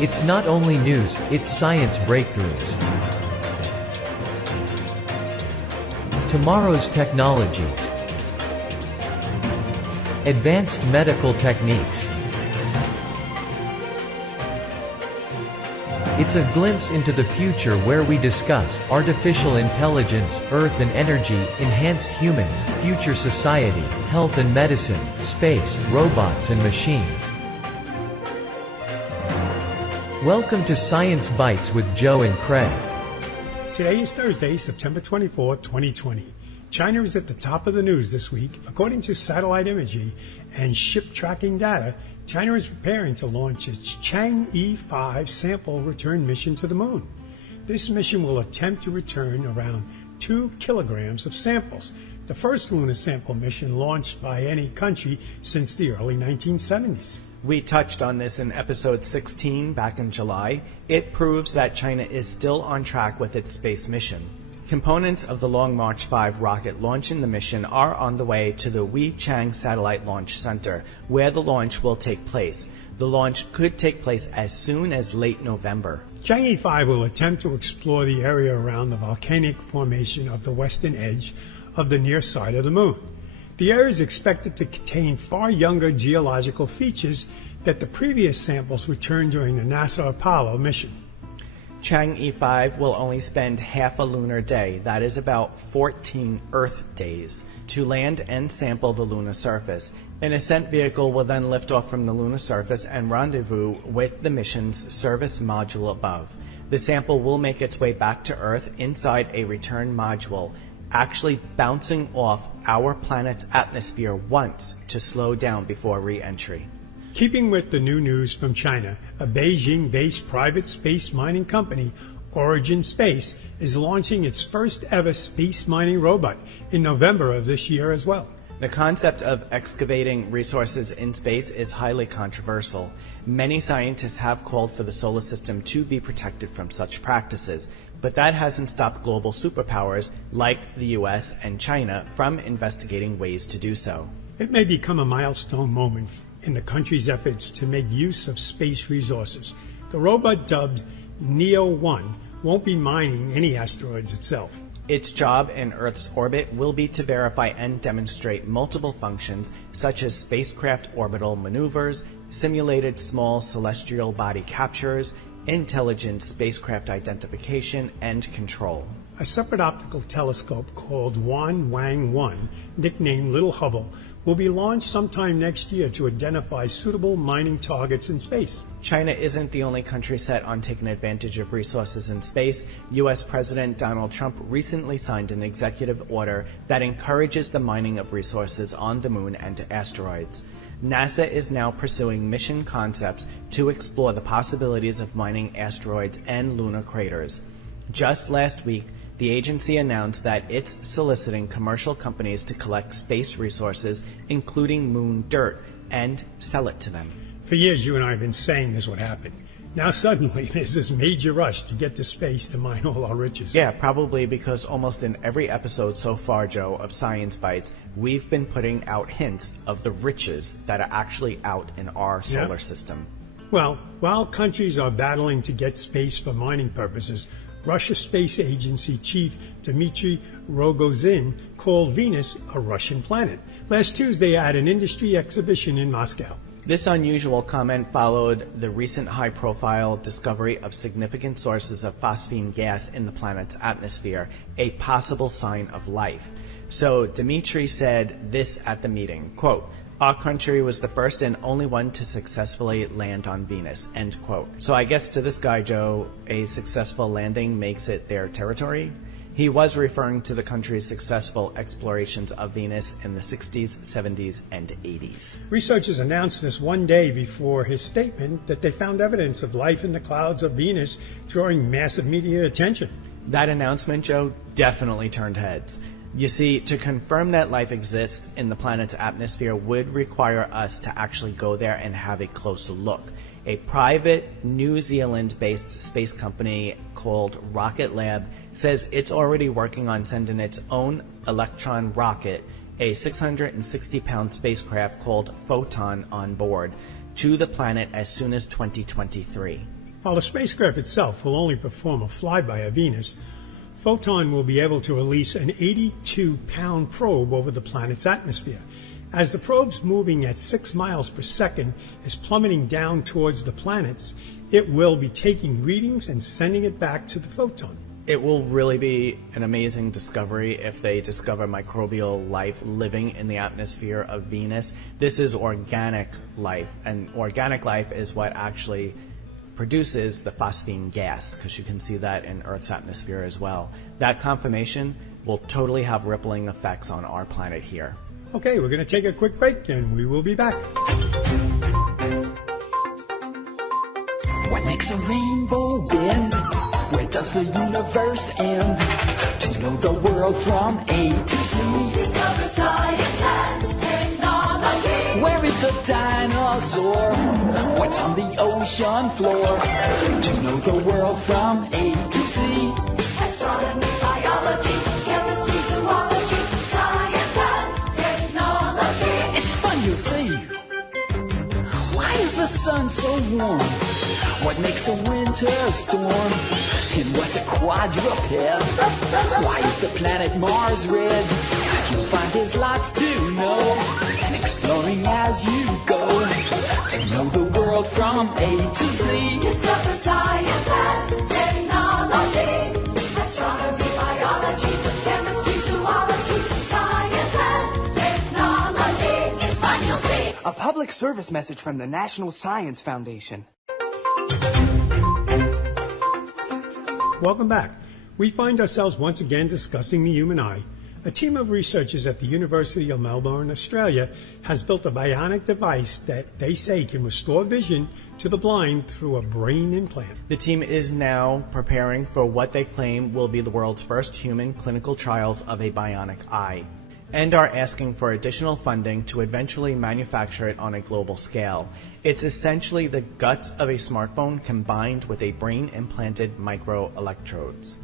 It's not only news, it's science breakthroughs. Tomorrow's technologies. Advanced medical techniques. It's a glimpse into the future where we discuss artificial intelligence, Earth and energy, enhanced humans, future society, health and medicine, space, robots and machines. Welcome to Science Bytes with Joe and Craig. Today is Thursday, September 24, 2020. China is at the top of the news this week. According to satellite imagery and ship tracking data, China is preparing to launch its Chang'e 5 sample return mission to the moon. This mission will attempt to return around 2 kilograms of samples, the first lunar sample mission launched by any country since the early 1970s. We touched on this in episode 16 back in July. It proves that China is still on track with its space mission. Components of the Long March 5 rocket launching the mission are on the way to the Weichang Satellite Launch Center, where the launch will take place. The launch could take place as soon as late November. Chang'e 5 will attempt to explore the area around the volcanic formation of the western edge of the near side of the moon. The area is expected to contain far younger geological features that the previous samples returned during the NASA Apollo mission. Chang'e 5 will only spend half a lunar day, that is about 14 Earth days, to land and sample the lunar surface. An ascent vehicle will then lift off from the lunar surface and rendezvous with the mission's service module above. The sample will make its way back to Earth inside a return module, actually bouncing off our planet's atmosphere once to slow down before re-entry. Keeping with the new news from China, a Beijing-based private space mining company, Origin Space, is launching its first ever space mining robot in November of this year as well. The concept of excavating resources in space is highly controversial. Many scientists have called for the solar system to be protected from such practices, but that hasn't stopped global superpowers like the US and China from investigating ways to do so. It may become a milestone moment in the country's efforts to make use of space resources. The robot, dubbed Neo-1, won't be mining any asteroids itself. Its job in Earth's orbit will be to verify and demonstrate multiple functions such as spacecraft orbital maneuvers, simulated small celestial body captures, intelligent spacecraft identification and control. A separate optical telescope called Wang-1, nicknamed Little Hubble, will be launched sometime next year to identify suitable mining targets in space. China isn't the only country set on taking advantage of resources in space. U.S. President Donald Trump recently signed an executive order that encourages the mining of resources on the moon and asteroids. NASA is now pursuing mission concepts to explore the possibilities of mining asteroids and lunar craters. Just last week, the agency announced that it's soliciting commercial companies to collect space resources, including moon dirt, and sell it to them. For years, you and I have been saying this would happen. Now suddenly, there's this major rush to get to space to mine all our riches. Yeah, probably because almost in every episode so far, Joe, of Science Bytes, we've been putting out hints of the riches that are actually out in our solar system. Well, while countries are battling to get space for mining purposes, Russia Space Agency Chief Dm-itry Rogo-zin called Venus a Russian planet last Tuesday at an industry exhibition in Moscow. This unusual comment followed the recent high-profile discovery of significant sources of phosphine gas in the planet's atmosphere, a possible sign of life. So Dm-itry said this at the meeting, quote, "Our country was the first and only one to successfully land on Venus," end quote. So I guess to this guy, Joe, a successful landing makes it their territory? He was referring to the country's successful explorations of Venus in the 60s, 70s, and 80s. Researchers announced this one day before his statement that they found evidence of life in the clouds of Venus, drawing massive media attention. That announcement, Joe, definitely turned heads. You see, to confirm that life exists in the planet's atmosphere would require us to actually go there and have a closer look. A private New Zealand-based space company called Rocket Lab says it's already working on sending its own Electron rocket, a 660-pound spacecraft called Photon, on board to the planet as soon as 2023. While the spacecraft itself will only perform a flyby of Venus, Photon will be able to release an 82-pound probe over the planet's atmosphere. As the probe's moving at 6 miles per second is plummeting down towards the planets, it will be taking readings and sending it back to the Photon. It will really be an amazing discovery if they discover microbial life living in the atmosphere of Venus. This is organic life, and organic life is what actually produces the phosphine gas, because you can see that in Earth's atmosphere as well. That confirmation will totally have rippling effects on our planet here. Okay, we're going to take a quick break and we will be back. What makes a rainbow bend? Where does the universe end? To know the world from A to Z. Discover science and technology. Where is the dinosaur? What's on the ocean floor? To know the world from A to Z. Astronomy, biology, chemistry, zoology, science and technology. It's fun, you'll see. Why is the sun so warm? What makes a winter storm? And what's a quadruped? Why is the planet Mars red? You'll find there's lots to know, exploring as you go, to know the world from A to Z. Discover science and technology. Astronomy, biology, chemistry, zoology, science and technology. It's fun, you'll see. A public service message from the National Science Foundation. Welcome back. We find ourselves once again discussing the human eye. A team of researchers at the University of Melbourne, Australia, has built a bionic device that they say can restore vision to the blind through a brain implant. The team is now preparing for what they claim will be the world's first human clinical trials of a bionic eye, and are asking for additional funding to eventually manufacture it on a global scale. It's essentially the guts of a smartphone combined with a brain-implanted microelectrodes.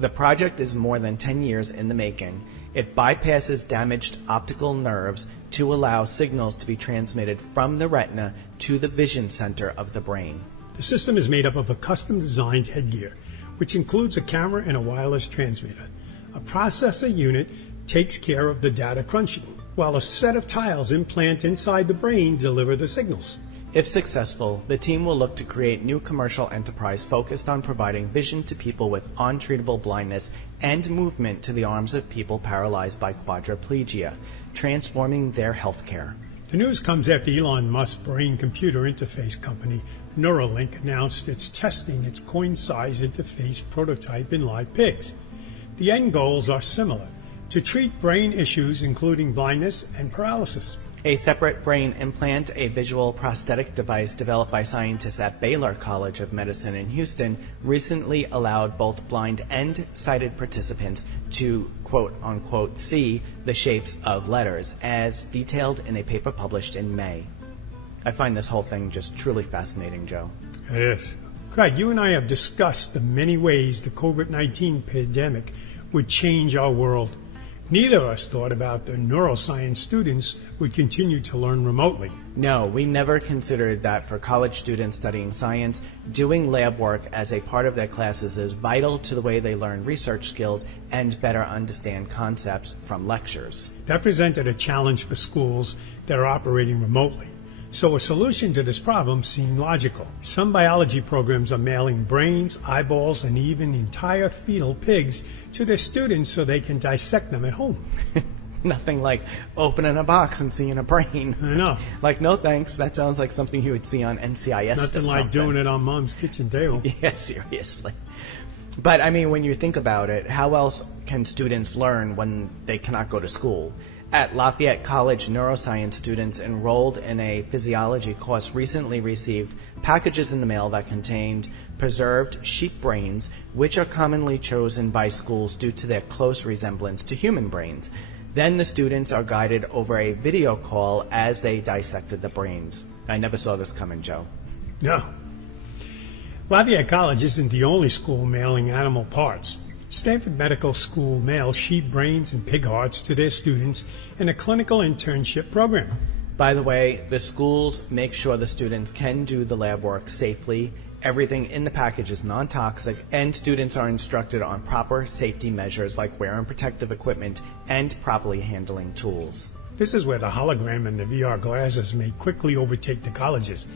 The project is more than 10 years in the making. It bypasses damaged optical nerves to allow signals to be transmitted from the retina to the vision center of the brain. The system is made up of a custom-designed headgear, which includes a camera and a wireless transmitter. A processor unit takes care of the data crunching, while a set of tiles implant inside the brain deliver the signals. If successful, the team will look to create new commercial enterprise focused on providing vision to people with untreatable blindness and movement to the arms of people paralyzed by quadriplegia, transforming their healthcare. The news comes after Elon Musk's brain-computer interface company, Neuralink, announced it's testing its coin-size interface prototype in live pigs. The end goals are similar: to treat brain issues including blindness and paralysis. A separate brain implant, a visual prosthetic device developed by scientists at Baylor College of Medicine in Houston, recently allowed both blind and sighted participants to quote-unquote see the shapes of letters, as detailed in a paper published in May. I find this whole thing just truly fascinating, Joe. Yes. Craig, you and I have discussed the many ways the COVID-19 pandemic would change our world. Neither of us thought about the neuroscience students would continue to learn remotely. No, we never considered that for college students studying science, doing lab work as a part of their classes is vital to the way they learn research skills and better understand concepts from lectures. That presented a challenge for schools that are operating remotely. So a solution to this problem seemed logical. Some biology programs are mailing brains, eyeballs, and even entire fetal pigs to their students so they can dissect them at home. Nothing like opening a box and seeing a brain. I know. Like, no thanks, that sounds like something you would see on NCIS. Nothing like doing it on Mom's kitchen table. Yeah, seriously. But, I mean, when you think about it, how else can students learn when they cannot go to school? At Lafayette College, neuroscience students enrolled in a physiology course recently received packages in the mail that contained preserved sheep brains, which are commonly chosen by schools due to their close resemblance to human brains. Then the students are guided over a video call as they dissected the brains. I never saw this coming, Joe. No. Lafayette College isn't the only school mailing animal parts. Stanford Medical School mails sheep brains and pig hearts to their students in a clinical internship program. By the way, the schools make sure the students can do the lab work safely Everything in the package is non-toxic, and students are instructed on proper safety measures like wearing protective equipment and properly handling tools. This is where the hologram and the VR glasses may quickly overtake the colleges.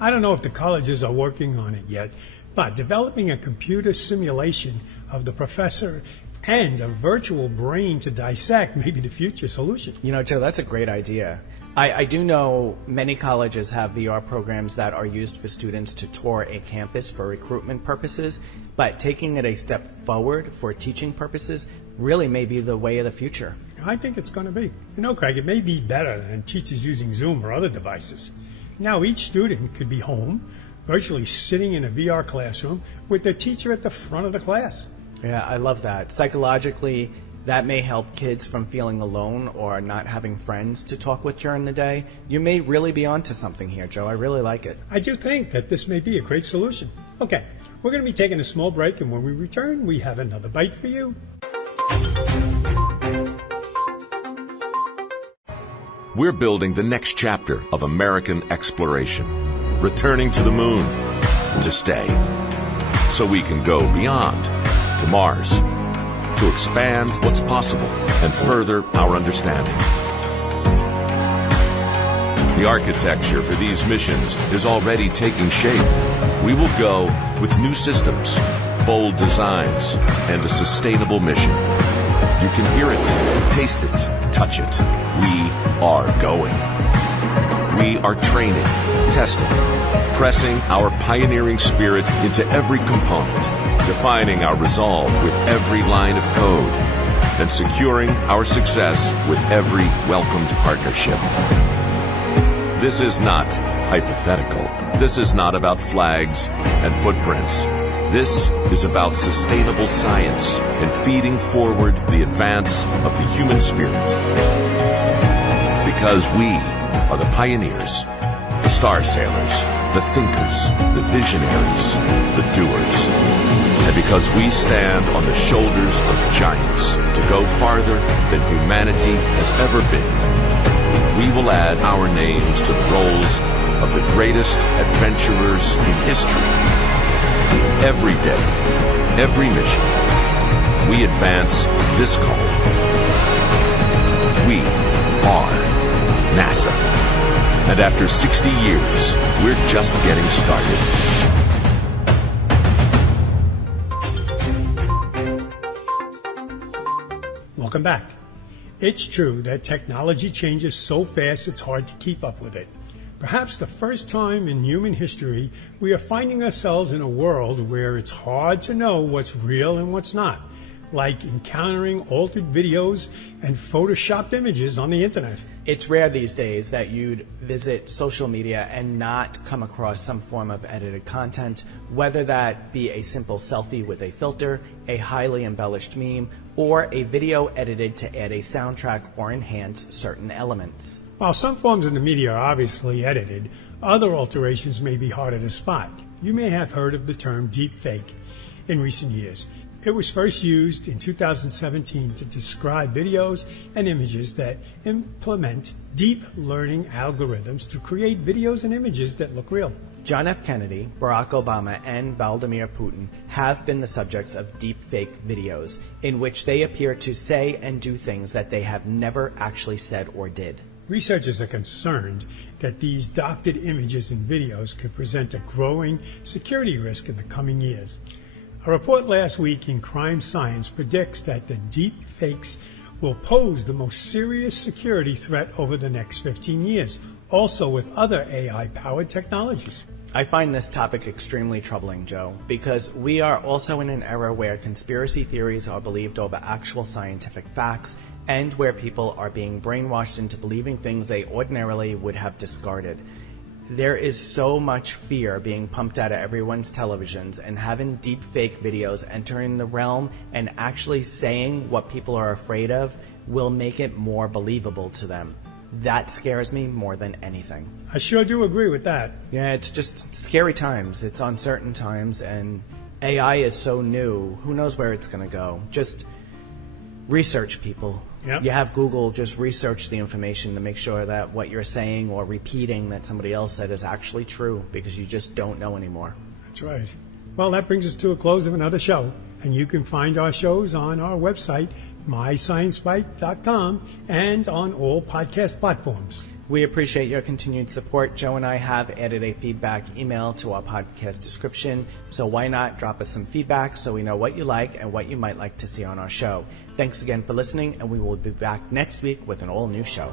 I don't know if the colleges are working on it yet, but developing a computer simulation of the professor and a virtual brain to dissect may be the future solution. You know, Joe, that's a great idea. I do know many colleges have VR programs that are used for students to tour a campus for recruitment purposes, but taking it a step forward for teaching purposes really may be the way of the future. I think it's going to be. You know, Craig, it may be better than teachers using Zoom or other devices. Now each student could be home, virtually sitting in a VR classroom with their teacher at the front of the class. Yeah, I love that. Psychologically, that may help kids from feeling alone or not having friends to talk with during the day. You may really be onto something here, Joe. I really like it. I do think that this may be a great solution. Okay, we're going to be taking a small break, and when we return, we have another bite for you. We're building the next chapter of American exploration, returning to the moon to stay, so we can go beyond to Mars, to expand what's possible and further our understanding. The architecture for these missions is already taking shape. We will go with new systems, bold designs, and a sustainable mission. You can hear it, taste it, touch it. We are going. We are training, testing, pressing our pioneering spirit into every component, defining our resolve with every line of code, and securing our success with every welcomed partnership. This is not hypothetical. This is not about flags and footprints. This is about sustainable science and feeding forward the advance of the human spirit. Because we are the pioneers, the star sailors, the thinkers, the visionaries, the doers. And because we stand on the shoulders of giants to go farther than humanity has ever been, we will add our names to the rolls of the greatest adventurers in history. Every day, every mission, we advance this call. We are NASA. And after 60 years, we're just getting started. Welcome back. It's true that technology changes so fast it's hard to keep up with it. Perhaps the first time in human history, we are finding ourselves in a world where it's hard to know what's real and what's not, like encountering altered videos and photoshopped images on the internet. It's rare these days that you'd visit social media and not come across some form of edited content, whether that be a simple selfie with a filter, a highly embellished meme, or a video edited to add a soundtrack or enhance certain elements. While some forms of the media are obviously edited, other alterations may be harder to spot. You may have heard of the term deepfake in recent years. It was first used in 2017 to describe videos and images that implement deep learning algorithms to create videos and images that look real. John F. Kennedy, Barack Obama, and Vladimir Putin have been the subjects of deepfake videos in which they appear to say and do things that they have never actually said or did. Researchers are concerned that these doctored images and videos could present a growing security risk in the coming years. A report last week in Crime Science predicts that the deep fakes will pose the most serious security threat over the next 15 years, also with other AI-powered technologies. I find this topic extremely troubling, Joe, because we are also in an era where conspiracy theories are believed over actual scientific facts, and where people are being brainwashed into believing things they ordinarily would have discarded. There is so much fear being pumped out of everyone's televisions, and having deep fake videos entering the realm and actually saying what people are afraid of will make it more believable to them. That scares me more than anything. I sure do agree with that. Yeah, it's just scary times. It's uncertain times, and AI is so new. Who knows where it's going to go? Just research, people. Yep. You have Google, just research the information to make sure that what you're saying or repeating that somebody else said is actually true, because you just don't know anymore. That's right. Well, that brings us to a close of another show, and you can find our shows on our website, mysciencebite.com, and on all podcast platforms. We appreciate your continued support. Joe and I have added a feedback email to our podcast description, so why not drop us some feedback so we know what you like and what you might like to see on our show. Thanks again for listening, and we will be back next week with an all-new show.